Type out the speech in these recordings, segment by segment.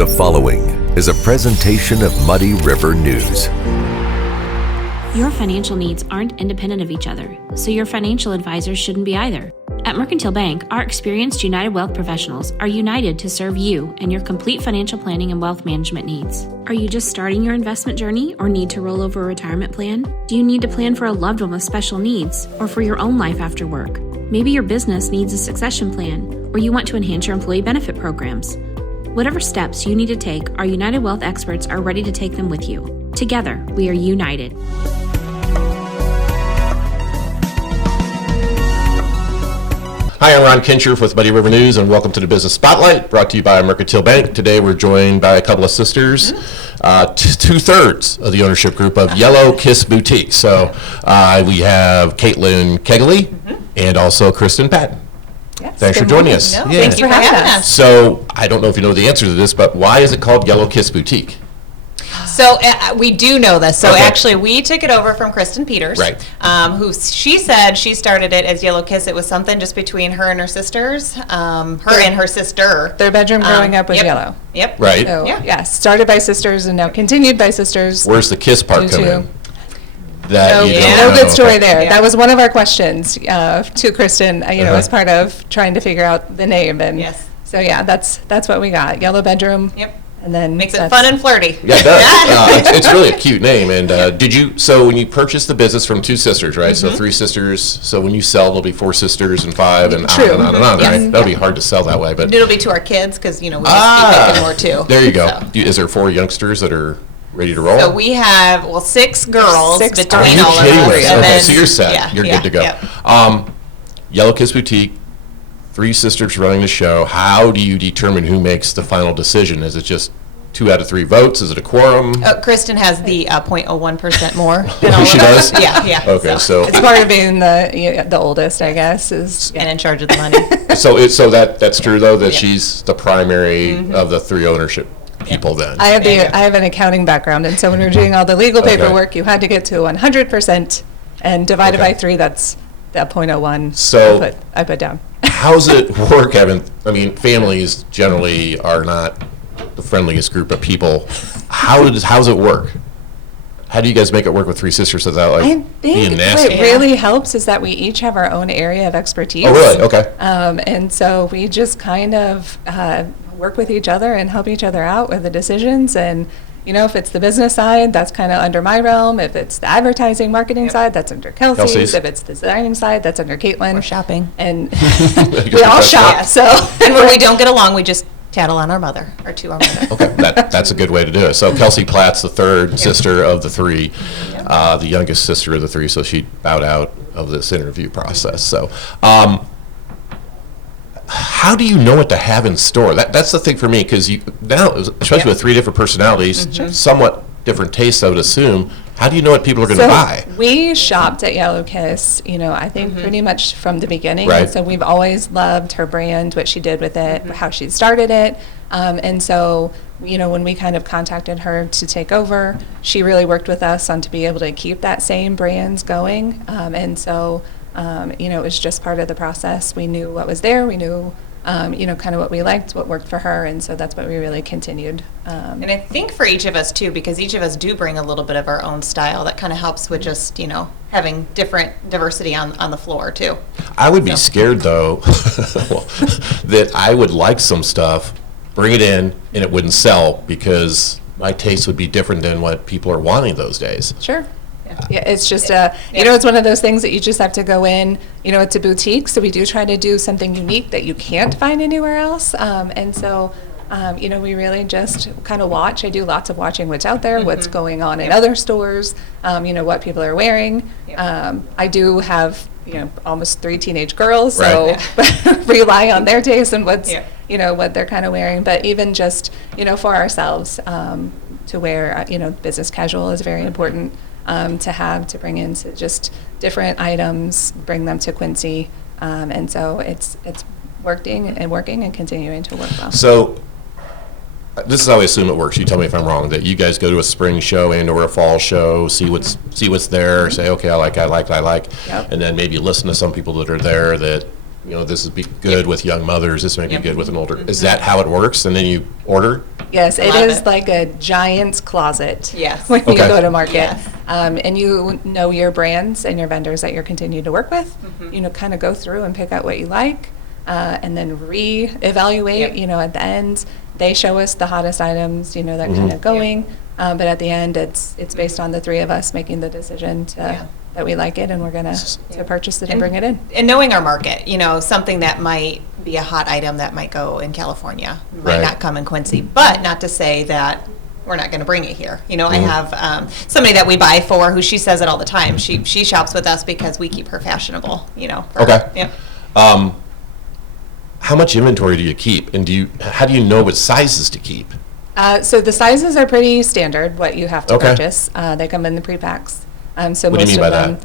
The following is a presentation of Muddy River News. Your financial needs aren't independent of each other, so your financial advisors shouldn't be either. At Mercantile Bank, our experienced United Wealth professionals are united to serve you and your complete financial planning and wealth management needs. Are you just starting your investment journey or need to roll over a retirement plan? Do you need to plan for a loved one with special needs or for your own life after work? Maybe your business needs a succession plan or you want to enhance your employee benefit programs. Whatever steps you need to take, our United Wealth experts are ready to take them with you. Together, we are united. Hi, I'm Ron Kincher with Muddy River News, and welcome to the Business Spotlight, brought to you by Mercantile Bank. Today we're joined by a couple of sisters, two-thirds of the ownership group of Yellow Kiss Boutique. So we have Caitlin Kegley and also Kristen Patton. Yes, thanks for joining us. No, thanks for having us. So I don't know if you know the answer to this, but why is it called Yellow Kiss Boutique? So we do know this. So Okay. actually, we took it over from Kristen Peters, Right. Who she said she started it as Yellow Kiss. It was something just between her and her sisters, her and her sister. Their bedroom growing up was yep. yellow. Yep. Right. So, Yeah. yes, started by sisters and now continued by sisters. Where's the kiss part Due come to- in? That No, you yeah. don't no know. good story Okay. there. Yeah. That was one of our questions to Kristen, as part of trying to figure out the name. And Yes. so, yeah, that's what we got. Yellow bedroom. Yep. And then Makes it that's- fun and flirty. Yeah, it does. It's really a cute name. And so when you purchased the business from two sisters, right? So three sisters. So when you sell, there'll be four sisters and five and True. on and on and on, Yes. right? That'll be hard to sell that way, but It'll be to our kids because we just keep making more too. there you go. So. Is there four youngsters that are ready to roll? So we have, six girls Six Are between you all of kidding us. me? and Okay, then- so you're set. yeah, You're yeah, good to go. yep. Yellow Kiss Boutique, three sisters running the show. How do you determine who makes the final decision? Is it just 2 out of 3 votes? Is it a quorum? Kristen has the 0.01% more than all She of us. does? Yeah, yeah. Okay, so It's part of being the oldest, I guess. Is And in charge of the money. so that's true though, that Yeah. she's the primary of the 3 ownership people then. I have There you go. I have an accounting background, and so when we were doing all the legal Okay. paperwork, you had to get to 100%, and divided Okay. by 3, that's that .01. So- I put down. How's it work, Evan? I mean, families generally are not the friendliest group of people. How's it work? How do you guys make it work with 3 sisters without I being think nasty? what really helps is that we each have our own area of expertise. Oh, really? Okay. And so we just kind of work with each other and help each other out with the decisions. And, if it's the business side, that's kind of under my realm. If it's the advertising, marketing side, that's under Kelsey's. Kelsey's. If it's the designing side, that's under Caitlin. Or shopping. And You're we all professional. shop, so. And when we don't get along, we just tattle on our mother, or to our mother. Okay, that's a good way to do it. So Kelsey Platt's the third sister of the 3, the youngest sister of the 3, so she bowed out of this interview process. So, how do you know what to have in store? That's the thing for me, because now, especially with 3 different personalities, somewhat different tastes, I would assume. How do you know what people are going to buy? We shopped at Yellow Kiss, I think pretty much from the beginning. Right. And so we've always loved her brand, what she did with it, how she started it. And so, when we kind of contacted her to take over, she really worked with us on to be able to keep that same brands going. And so, it was just part of the process. We knew what was there. We knew, kind of what we liked, what worked for her. And so that's what we really continued. And I think for each of us too, because each of us do bring a little bit of our own style, that kind of helps with just, having different diversity on the floor too. I would be scared, though, that I would like some stuff, bring it in, and it wouldn't sell, because my taste would be different than what people are wanting those days. Sure. Yeah, it's just it's one of those things that you just have to go in. It's a boutique, so we do try to do something unique that you can't find anywhere else. And so, we really just kind of watch. I do lots of watching what's out there, what's going on in other stores, what people are wearing. I do have, almost 3 teenage girls, so rely on their taste and what's, what they're kind of wearing. But even just, for ourselves, to wear, business casual is very important. To bring in just different items, bring them to Quincy, and so it's working and continuing to work well. So, this is how I assume it works. You tell me if I'm wrong. That you guys go to a spring show and/or a fall show, see what's there, say, okay, I like, Yep. and then maybe listen to some people that are there that this would be good with young mothers, this may be good with an older, is that how it works? And then you order? Yes, it Love is it. like a giant's closet. Yes. When you Okay. go to market. Yes. And you know your brands and your vendors that you're continuing to work with. Kind of go through and pick out what you like, and then reevaluate, Yep. at the end. They show us the hottest items, that Mm-hmm. kind of going. But at the end, it's based on the three of us making the decision Yeah. that we like it and we're going to purchase it and bring it in. And knowing our market, something that might be a hot item that might go in California, might Right. not come in Quincy, but not to say that we're not going to bring it here. I Mm-hmm. have somebody that we buy for who she says it all the time. She shops with us because we keep her fashionable, for- Okay. Yep. How much inventory do you keep? And how do you know what sizes to keep? So the sizes are pretty standard, what you have to Okay. purchase. They come in the pre-packs. So What do you most mean of by that? them,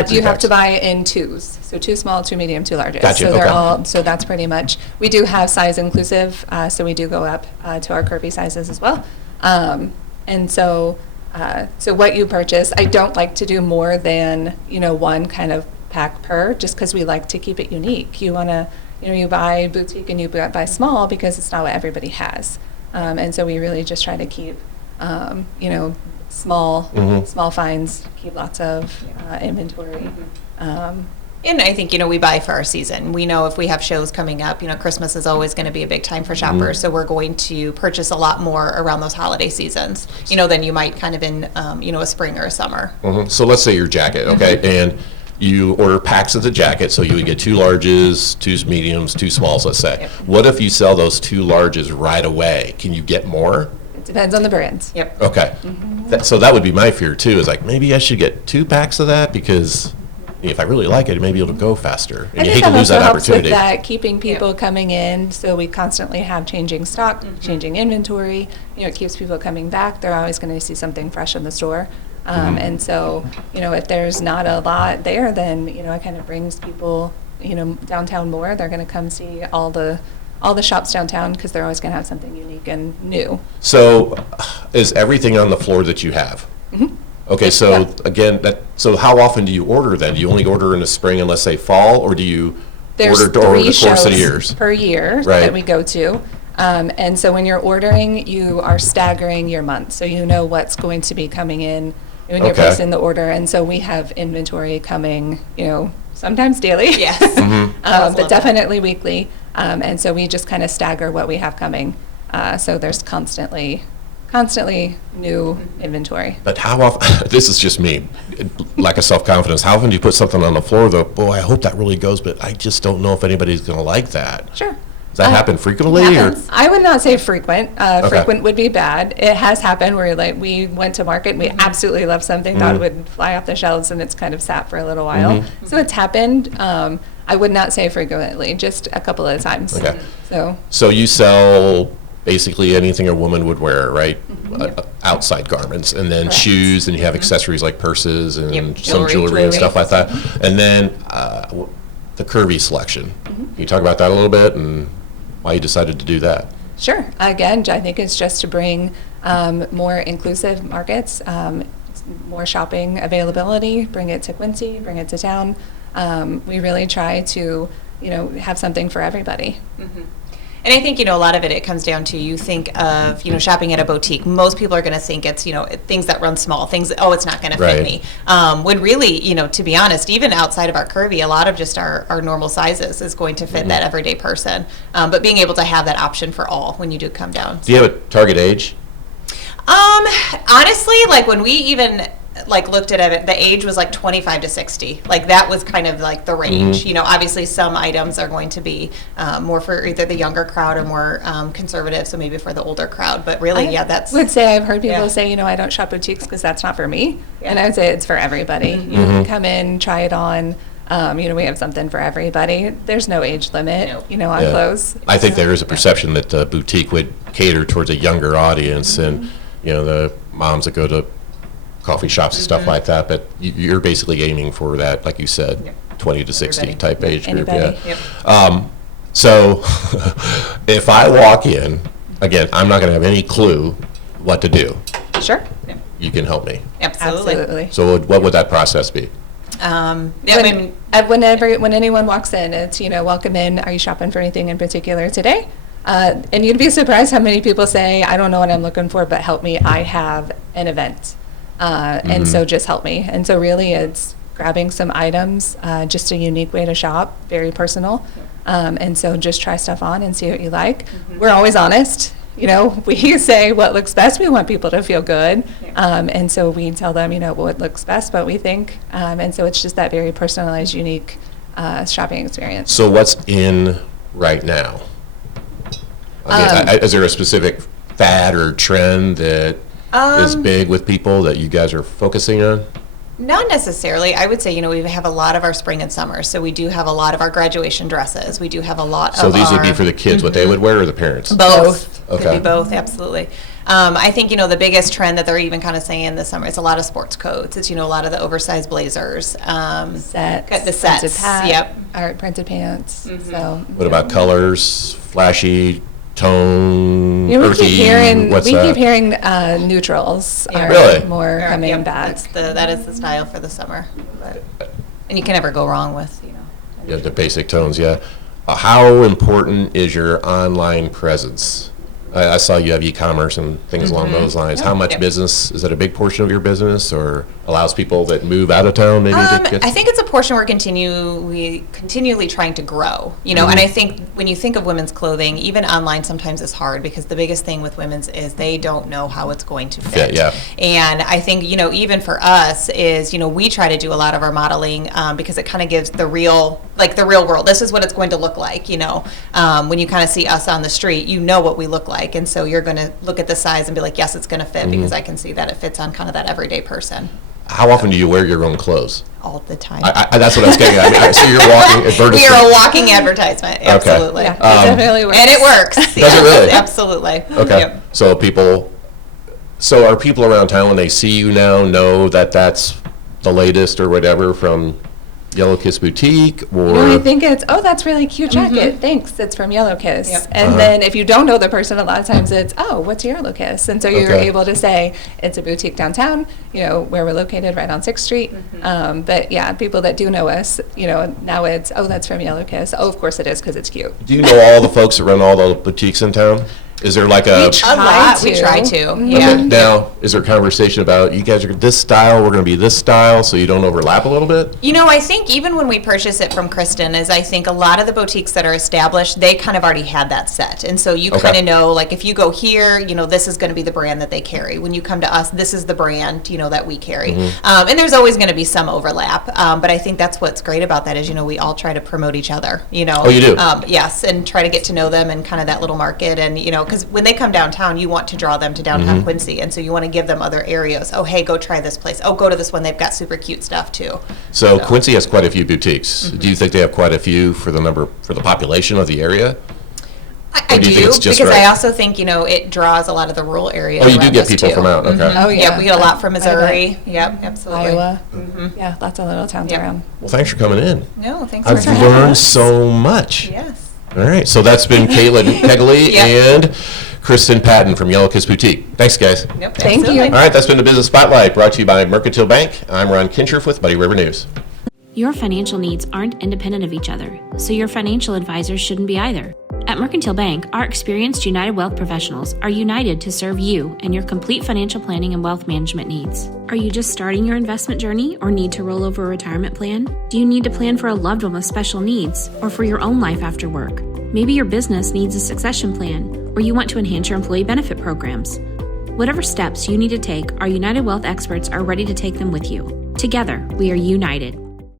In the you have to pre-packs? buy in twos. So 2 small, 2 medium, 2 large. Gotcha, So they're okay. so that's pretty much, we do have size inclusive, so we do go up to our curvy sizes as well. And so what you purchase, I don't like to do more than, one kind of pack per, just because we like to keep it unique. You want to, you buy boutique and you buy small because it's not what everybody has. And so we really just try to keep, small finds, keep lots of inventory. And I think, we buy for our season. We know if we have shows coming up, Christmas is always going to be a big time for shoppers. So we're going to purchase a lot more around those holiday seasons, than you might kind of in, a spring or a summer. Mhm. So let's say your jacket, okay, and you order packs of the jacket, so you would get 2 larges, 2 mediums, 2 smalls, let's say. Yep. What if you sell those 2 larges right away? Can you get more? It depends on the brands. Yep. Okay. So that would be my fear too, is like, maybe I should get 2 packs of that because if I really like it, maybe it'll go faster. And I you think hate to lose also that helps with opportunity. that, keeping people coming in, so we constantly have changing stock, changing inventory. It keeps people coming back. They're always going to see something fresh in the store. And so, if there's not a lot there, then, it kind of brings people, downtown more. They're going to come see all the shops downtown because they're always going to have something unique and new. So is everything on the floor that you have? Okay, so Yeah. again, so how often do you order then? Do you only order in the spring and let's say fall, or do you There's order over 3 the course of the shows years? per year Right. that we go to. And so when you're ordering, you are staggering your months. So you know what's going to be coming in when you're Okay. placing the order. And so we have inventory coming, sometimes daily. Yes. But that. definitely weekly. And so we just kind of stagger what we have coming. So there's constantly new inventory. But how often, this is just me, lack of self-confidence, how often do you put something on the floor that, boy, I hope that really goes, but I just don't know if anybody's going to like that? Sure. Does that happen frequently, or? Happens. I would not say frequent. Okay. Frequent would be bad. It has happened where we went to market and we absolutely loved something, thought it would fly off the shelves, and it's kind of sat for a little while. So it's happened. I would not say frequently, just a couple of times. Okay. So So you sell basically anything a woman would wear, right? Outside garments, and then Correct. shoes, and you have accessories like purses and Yep, some jewelry. jewelry and stuff like that. And then the curvy selection. Can you talk about that a little bit and why you decided to do that? sure. Again, I think it's just to bring more inclusive markets, more shopping availability, bring it to Quincy, bring it to town. We really try to, have something for everybody. And I think, a lot of it comes down to, you think of, shopping at a boutique. Most people are going to think it's, things that run small, things, oh, it's not going to fit Right. me. When really, to be honest, even outside of our curvy, a lot of just our normal sizes is going to fit that everyday person. But being able to have that option for all when you do come down. Do you have a target age? Honestly, like when we even looked at it, the age was 25 to 60. That was kind of the range. Obviously some items are going to be more for either the younger crowd or more conservative, so maybe for the older crowd. But really, I that's would say I've heard people Yeah. say, I don't shop boutiques because that's not for me. Yeah. And I would say it's for everybody. You can come in, try it on. We have something for everybody. There's no age limit, No. on Yeah. clothes. I think there is a perception that the boutique would cater towards a younger audience and, the moms that go to coffee shops and stuff like that, but you're basically aiming for that, like you said, Yep. 20 to 60 Everybody. type age group, Anybody. yeah. Yep. So if I walk in, again, I'm not going to have any clue what to do. Sure. You can help me. Absolutely. Absolutely. So what would that process be? When anyone walks in, it's, welcome in. Are you shopping for anything in particular today? And you'd be surprised how many people say, I don't know what I'm looking for, but help me. I have an event. And so just help me. And so really it's grabbing some items, just a unique way to shop, very personal. And so just try stuff on and see what you like. We're always honest. We say what looks best. We want people to feel good. And so we tell them, what looks best, what we think. And so it's just that very personalized, unique shopping experience. So what's in right now? I mean, is there a specific fad or trend that is big with people that you guys are focusing on? Not necessarily. I would say, we have a lot of our spring and summer. So we do have a lot of our graduation dresses. We do have a lot So of these would be for the kids, what they would wear, or the parents? Both. Okay. Could be both, absolutely. I think, the biggest trend that they're even kind of saying this summer is a lot of sports coats. It's, a lot of the oversized blazers. Sets. The sets, Printed hat, yep. Art printed pants. So What about colors, flashy, tone, we earthy? keep hearing neutrals are Really? more coming Yep, back. that is the style for the summer. And you can never go wrong with, Yeah, the basic tones, yeah. How important is your online presence? I saw you have e-commerce and things along those lines. How much Yep. business, is that a big portion of your business, or allows people that move out of town maybe to get? I think it's a portion we're continually trying to grow, and I think when you think of women's clothing, even online sometimes it's hard because the biggest thing with women's is they don't know how it's going to fit. Yeah. And I think, even for us is, we try to do a lot of our modeling because it kind of gives the real world. This is what it's going to look like, when you kind of see us on the street, what we look like. And so you're going to look at the size and be like, yes, it's going to fit because I can see that it fits on kind of that everyday person. How often do you wear your own clothes? All the time. That's what I was getting at. So you're walking advertisement. We are a walking advertisement. Absolutely. Yeah, it definitely works. And it works. Does it really? Absolutely. Okay. Yep. So are people around town, when they see you now, know that that's the latest or whatever from Yellow Kiss Boutique, or? I think it's, that's really cute jacket. Thanks, it's from Yellow Kiss. Yep. And then if you don't know the person, a lot of times it's, what's Yellow Kiss? And so you're Okay. able to say, it's a boutique downtown, where we're located right on 6th Street. But yeah, people that do know us, now it's, that's from Yellow Kiss. Oh, of course it is, because it's cute. Do you know all the folks that run all the boutiques in town? Is there like a? We try to. Okay, Yeah. now, is there conversation about, you guys are this style, we're going to be this style, so you don't overlap a little bit? I think even when we purchase it from Kristen, I think a lot of the boutiques that are established, they kind of already had that set. And so you Okay. kind of know, like if you go here, this is going to be the brand that they carry. When you come to us, this is the brand, that we carry. And there's always going to be some overlap. But I think that's what's great about that is, we all try to promote each other, Oh, you do? Yes, and try to get to know them and kind of that little market. And, because when they come downtown, you want to draw them to downtown Quincy. And so you want to give them other areas. Oh, hey, go try this place. Oh, go to this one. They've got super cute stuff too. So Quincy has quite a few boutiques. Do you think they have quite a few for the population of the area? I Or do you do, think it's just because right? I also think, it draws a lot of the rural areas. Oh, you do around get us, people too. from out, okay. Oh, Yeah, we get a lot from Quite a bit. Missouri. Yep, absolutely. Iowa. Yeah, lots of little towns Yep. around. Well, thanks for coming in. No, thanks I've for having learned us. so much. Yes. All right, so that's been Caitlin Kegley Yep. and Kristen Patton from Yellow Kiss Boutique. Thanks, guys. Yep, Thank you. absolutely. All right, that's been the Business Spotlight, brought to you by Mercantile Bank. I'm Ron Kincherf with Muddy River News. Your financial needs aren't independent of each other, so your financial advisors shouldn't be either. At Mercantile Bank, our experienced United Wealth professionals are united to serve you and your complete financial planning and wealth management needs. Are you just starting your investment journey or need to roll over a retirement plan? Do you need to plan for a loved one with special needs or for your own life after work? Maybe your business needs a succession plan or you want to enhance your employee benefit programs. Whatever steps you need to take, our United Wealth experts are ready to take them with you. Together, we are united.